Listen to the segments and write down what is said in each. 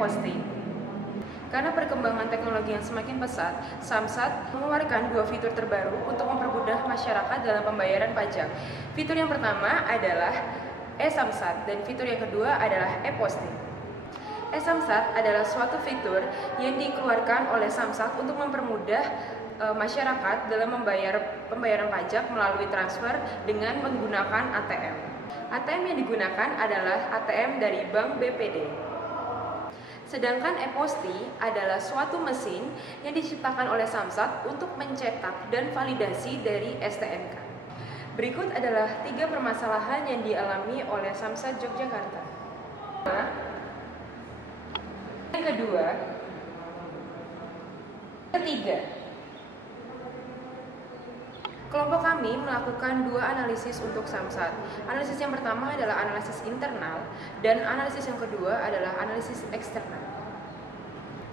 e-posting. Karena perkembangan teknologi yang semakin pesat, Samsat mengeluarkan dua fitur terbaru untuk mempermudah masyarakat dalam pembayaran pajak. Fitur yang pertama adalah e-Samsat dan fitur yang kedua adalah e-posting. E-Samsat adalah suatu fitur yang dikeluarkan oleh Samsat untuk mempermudah masyarakat dalam pembayaran pajak melalui transfer dengan menggunakan ATM. ATM yang digunakan adalah ATM dari Bank BPD. Sedangkan e-Posti adalah suatu mesin yang diciptakan oleh Samsat untuk mencetak dan validasi dari STNK. Berikut adalah 3 permasalahan yang dialami oleh Samsat Yogyakarta. Yang kedua, ketiga. Kelompok kami melakukan 2 analisis untuk Samsat. Analisis yang pertama adalah analisis internal dan analisis yang kedua adalah analisis eksternal.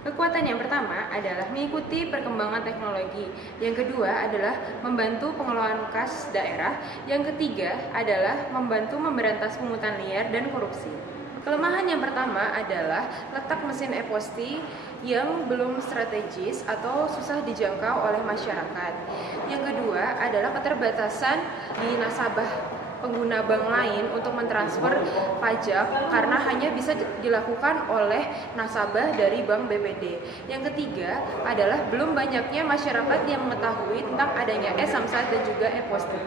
Kekuatan yang pertama adalah mengikuti perkembangan teknologi. Yang kedua adalah membantu pengelolaan kas daerah. Yang ketiga adalah membantu memberantas pungutan liar dan korupsi. Kelemahan yang pertama adalah letak mesin e-Posti yang belum strategis atau susah dijangkau oleh masyarakat. Yang kedua adalah keterbatasan di nasabah pengguna bank lain untuk mentransfer pajak karena hanya bisa dilakukan oleh nasabah dari Bank BPD. Yang ketiga adalah belum banyaknya masyarakat yang mengetahui tentang adanya e-Samsat dan juga e-Posti.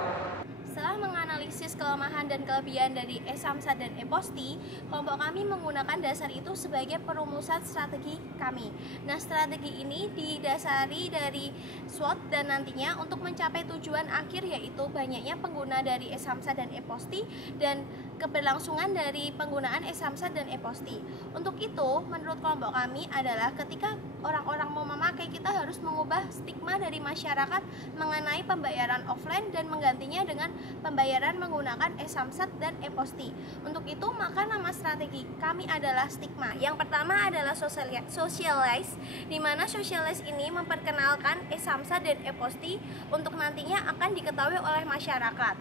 Setelah menganalisis kelemahan dan kelebihan dari e-Samsat dan e-Posti, kelompok kami menggunakan dasar itu sebagai perumusan strategi kami. Nah, strategi ini didasari dari SWOT dan nantinya untuk mencapai tujuan akhir yaitu banyaknya pengguna dari e-Samsat dan e-Posti dan keberlangsungan dari penggunaan e-Samsat dan e-Posti. Untuk itu, menurut kelompok kami adalah ketika orang-orang mau memakai, kita harus mengubah stigma dari masyarakat mengenai pembayaran offline dan menggantinya dengan pembayaran menggunakan e-Samsat dan e-Posti. Untuk itu, maka nama strategi kami adalah stigma. Yang pertama adalah socialize, di mana socialize ini memperkenalkan e-Samsat dan e-Posti untuk nantinya akan diketahui oleh masyarakat.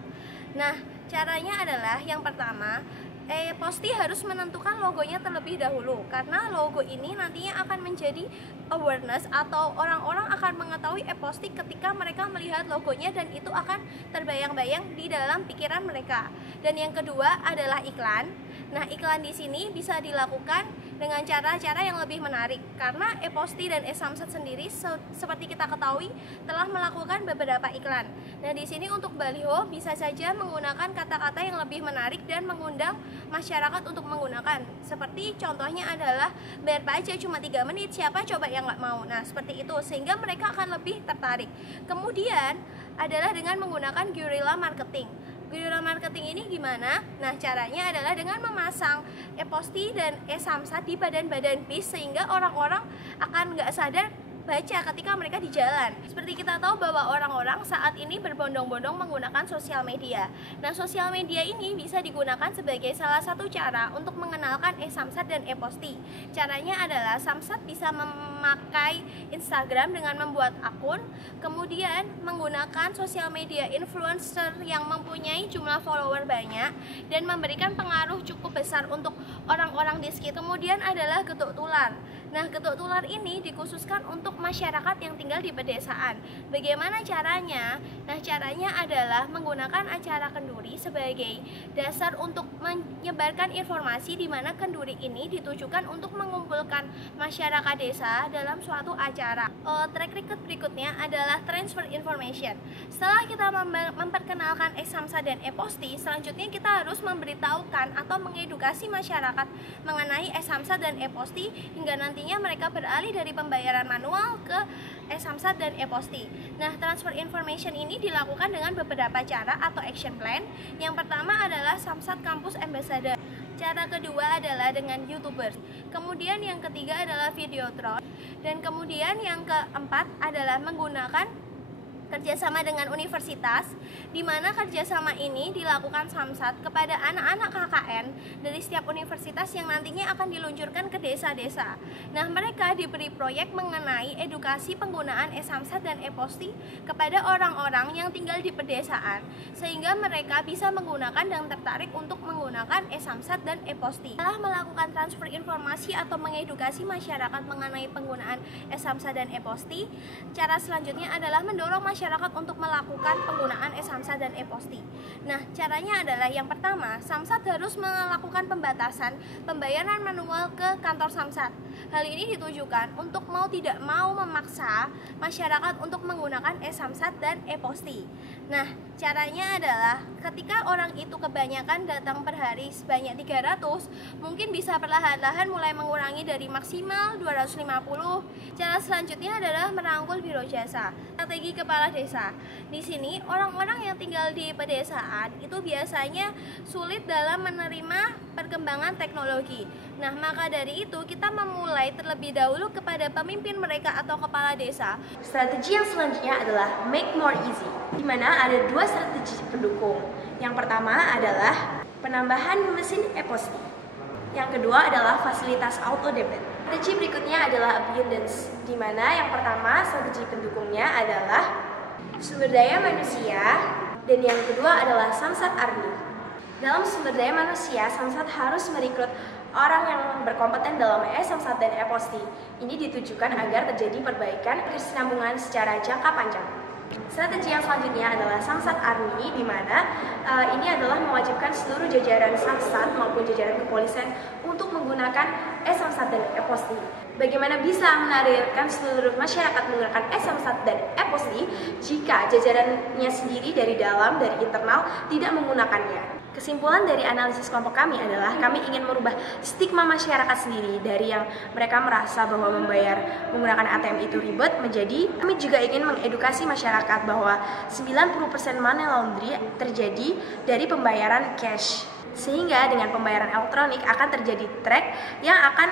Nah, caranya adalah yang pertama, e-Posti harus menentukan logonya terlebih dahulu karena logo ini nantinya akan menjadi awareness atau orang-orang akan mengetahui e-Posti ketika mereka melihat logonya dan itu akan terbayang-bayang di dalam pikiran mereka. Dan yang kedua adalah iklan. Nah, iklan di sini bisa dilakukan dengan cara-cara yang lebih menarik karena e-Posti dan e-Samsat sendiri seperti kita ketahui telah melakukan beberapa iklan. Nah, di sini untuk baliho bisa saja menggunakan kata-kata yang lebih menarik dan mengundang masyarakat untuk menggunakan. Seperti contohnya adalah bayar pajak cuma 3 menit, siapa coba yang nggak mau. Nah, seperti itu sehingga mereka akan lebih tertarik. Kemudian adalah dengan menggunakan guerrilla marketing. Guerrilla marketing ini gimana? Nah, caranya adalah dengan memasang e-Posti dan e-Samsat di badan-badan bis sehingga orang-orang akan nggak sadar baca ketika mereka di jalan. Seperti kita tahu bahwa orang-orang saat ini berbondong-bondong menggunakan sosial media. Nah, sosial media ini bisa digunakan sebagai salah satu cara untuk mengenalkan e-Samsat dan e-Posti. Caranya adalah Samsat bisa memakai Instagram dengan membuat akun, kemudian menggunakan sosial media influencer yang mempunyai jumlah follower banyak dan memberikan pengaruh cukup besar untuk orang-orang di sekitar. Kemudian adalah getuk tular. Nah, getuk tular ini dikhususkan untuk masyarakat yang tinggal di pedesaan. Bagaimana caranya? Nah, caranya adalah menggunakan acara kenduri sebagai dasar untuk menyebarkan informasi di mana kenduri ini ditujukan untuk mengumpulkan masyarakat desa dalam suatu acara. Track record berikutnya adalah transfer information. Setelah kita memperkenalkan e-Samsat dan e-Posti, selanjutnya kita harus memberitahukan atau mengedukasi masyarakat mengenai e-Samsat dan e-Posti hingga nantinya mereka beralih dari pembayaran manual ke e-Samsat dan e-Posti. Nah, transfer information ini dilakukan dengan beberapa cara atau action plan. Yang pertama adalah Samsat Campus Ambassador. Cara kedua adalah dengan YouTubers. Kemudian yang ketiga adalah Videotron. Dan kemudian yang keempat adalah menggunakan kerjasama dengan universitas, di mana kerjasama ini dilakukan Samsat kepada anak-anak KKN dari setiap universitas yang nantinya akan diluncurkan ke desa-desa. Nah, mereka diberi proyek mengenai edukasi penggunaan e-Samsat dan e-Posti kepada orang-orang yang tinggal di pedesaan, sehingga mereka bisa menggunakan dan tertarik untuk menggunakan e-Samsat dan e-Posti. Setelah melakukan transfer informasi atau mengedukasi masyarakat mengenai penggunaan e-Samsat dan e-Posti, cara selanjutnya adalah mendorong masyarakat untuk melakukan penggunaan e-Samsat dan e-Posti. Nah, caranya adalah yang pertama, Samsat harus melakukan pembatasan pembayaran manual ke kantor Samsat. Hal ini ditujukan untuk mau tidak mau memaksa masyarakat untuk menggunakan e-Samsat dan e-Posti. Nah, caranya adalah ketika orang itu kebanyakan datang per hari sebanyak 300, mungkin bisa perlahan-lahan mulai mengurangi dari maksimal 250. Cara selanjutnya adalah merangkul biro jasa. Strategi kepala desa. Di sini orang-orang yang tinggal di pedesaan itu biasanya sulit dalam menerima perkembangan teknologi. Nah, maka dari itu kita memulai terlebih dahulu kepada pemimpin mereka atau kepala desa. Strategi yang selanjutnya adalah make more easy, di mana ada dua strategi pendukung. Yang pertama adalah penambahan mesin e-Posti. Yang kedua adalah fasilitas auto debit. Strategi berikutnya adalah abundance, di mana yang pertama strategi pendukungnya adalah sumber daya manusia, dan yang kedua adalah Samsat Army. Dalam sumber daya manusia, Samsat harus merekrut orang yang berkompeten dalam e-Samsat dan e-Posti. Ini ditujukan agar terjadi perbaikan kesinambungan secara jangka panjang. Strategi yang selanjutnya adalah Samsat Army, di mana ini adalah mewajibkan seluruh jajaran Samsat maupun jajaran kepolisian untuk menggunakan e-Samsat dan e-Posti. Bagaimana bisa menargetkan seluruh masyarakat menggunakan e-Samsat dan e-Posti jika jajarannya sendiri dari dalam, dari internal tidak menggunakannya? Kesimpulan dari analisis kelompok kami adalah kami ingin merubah stigma masyarakat sendiri dari yang mereka merasa bahwa membayar menggunakan ATM itu ribet, menjadi kami juga ingin mengedukasi masyarakat bahwa 90% money laundry terjadi dari pembayaran cash. Sehingga dengan pembayaran elektronik akan terjadi track yang akan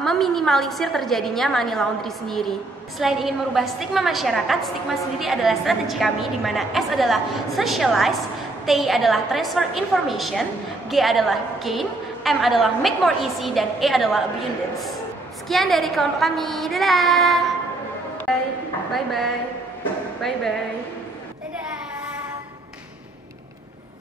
meminimalisir terjadinya money laundry sendiri. Selain ingin merubah stigma masyarakat, stigma sendiri adalah strategi kami, di mana S adalah socialize, T adalah transfer information, G adalah gain, M adalah make more easy, dan E adalah abundance. Sekian dari kelompok kami, dadah! Bye bye. Bye bye.